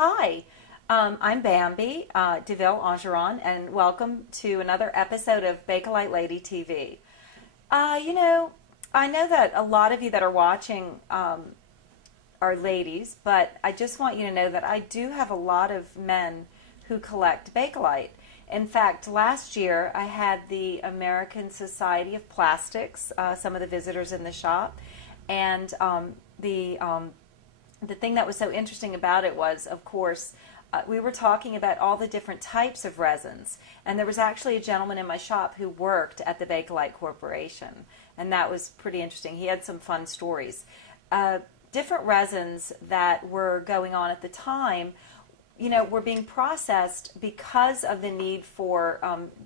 Hi, I'm Bambi DeVille Angeron, and welcome to another episode of Bakelite Lady TV. I know that a lot of you that are watching are ladies, but I just want you to know that I do have a lot of men who collect Bakelite. In fact, last year I had the American Society of Plastics, some of the visitors in the shop, and the thing that was so interesting about it was, of course, we were talking about all the different types of resins, and there was actually a gentleman in my shop who worked at the Bakelite Corporation, and that was pretty interesting. He had some fun stories. Different resins that were going on at the time, were being processed because of the need for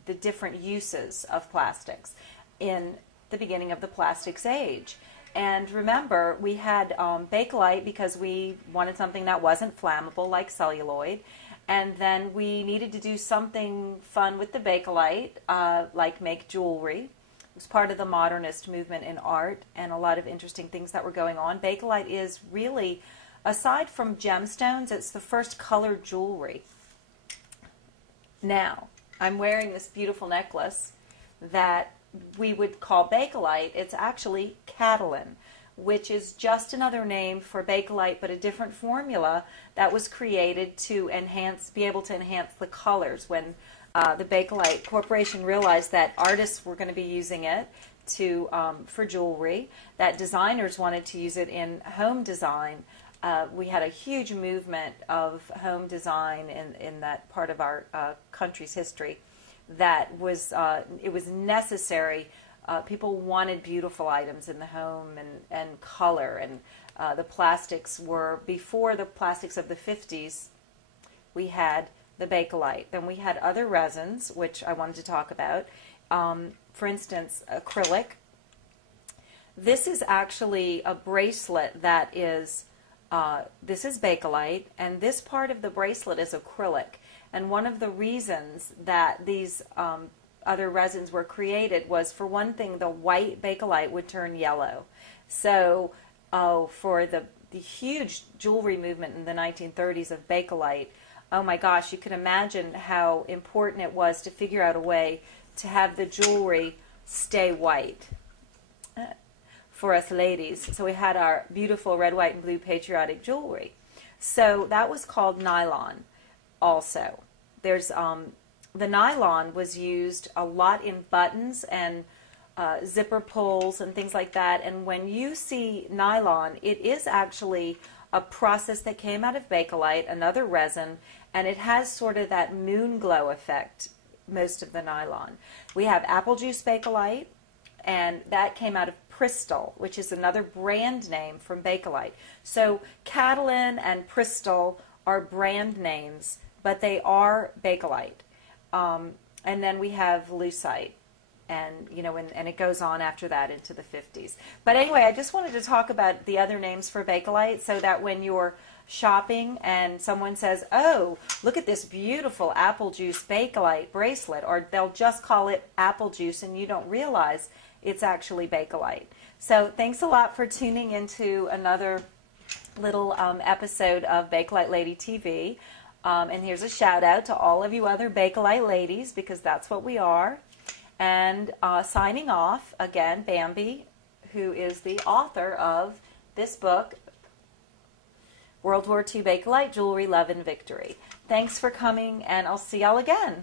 the different uses of plastics in the beginning of the plastics age. And remember, we had Bakelite because we wanted something that wasn't flammable like celluloid. And then we needed to do something fun with the Bakelite, like make jewelry. It was part of the modernist movement in art and a lot of interesting things that were going on. Bakelite is really, aside from gemstones, it's the first colored jewelry. Now, I'm wearing this beautiful necklace that we would call Bakelite. It's actually Catalin, which is just another name for Bakelite, but a different formula that was created to be able to enhance the colors. When the Bakelite Corporation realized that artists were going to be using it for jewelry, that designers wanted to use it in home design. We had a huge movement of home design in that part of our country's history. That was it was necessary. People wanted beautiful items in the home and color, and the plastics were, before the plastics of the 50s, we had the Bakelite. Then we had other resins, which I wanted to talk about. For instance, acrylic. This is actually a bracelet that is, this is Bakelite, and this part of the bracelet is acrylic. And one of the reasons that these other resins were created was, for one thing, the white Bakelite would turn yellow. So for the huge jewelry movement in the 1930s of Bakelite, oh my gosh, you can imagine how important it was to figure out a way to have the jewelry stay white for us ladies. So we had our beautiful red, white, and blue patriotic jewelry. So that was called nylon. Also, there's the nylon was used a lot in buttons and zipper pulls and things like that. And when you see nylon, it is actually a process that came out of Bakelite, another resin, and it has sort of that moon glow effect, most of the nylon. We have apple juice Bakelite, and that came out of Bristol, which is another brand name from Bakelite. So Catalin and Bristol are brand names, but they are Bakelite. And then we have lucite, and and it goes on after that into the 50s. But anyway, I just wanted to talk about the other names for Bakelite, so that when you're shopping and someone says, "Oh, look at this beautiful apple juice Bakelite bracelet," or they'll just call it apple juice, and you don't realize it's actually Bakelite. So thanks a lot for tuning into another little episode of Bakelite Lady TV. And here's a shout out to all of you other Bakelite ladies, because that's what we are. And signing off, again, Bambi, who is the author of this book, World War II Bakelite Jewelry, Love and Victory. Thanks for coming, and I'll see y'all again.